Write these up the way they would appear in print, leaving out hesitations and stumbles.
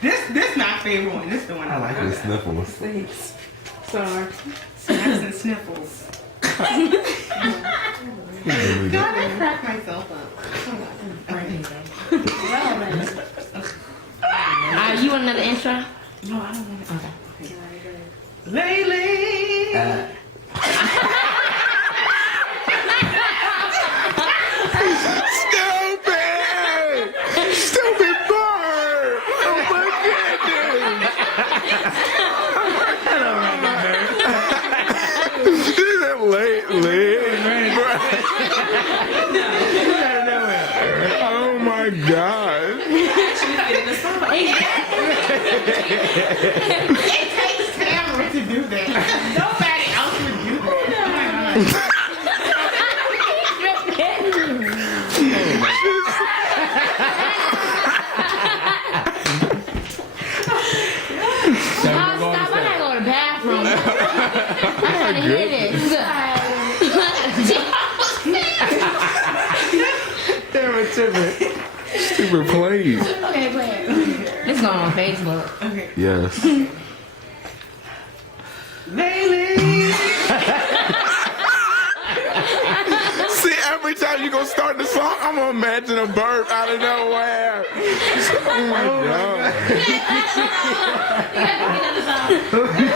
This my favorite one. This the one I like. the sniffles. Thanks. Sorry. Snacks and sniffles. God, I cracked myself up. You want another intro? No, I don't want it. Okay. Lately. Stupid bird! Oh my goodness! Is that lately? Oh my god! It takes Tamara to do that. Nobody else would do that. Stop, I gotta go to the bathroom. I'm trying to hear this. Damn it, Timmy. Stupid plays. Okay, play it. It's going on Facebook. Okay. Yes. Lately. See, every time you gonna start the song, I'm gonna imagine a burp out of nowhere. Oh my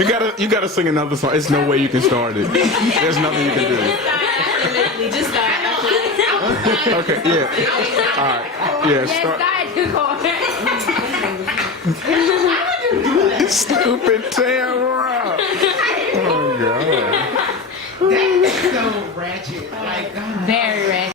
god. You gotta sing another song. It's no way you can start it. There's nothing you can do. Just start. Okay, yeah. Alright. Yeah, start. Stupid Tam.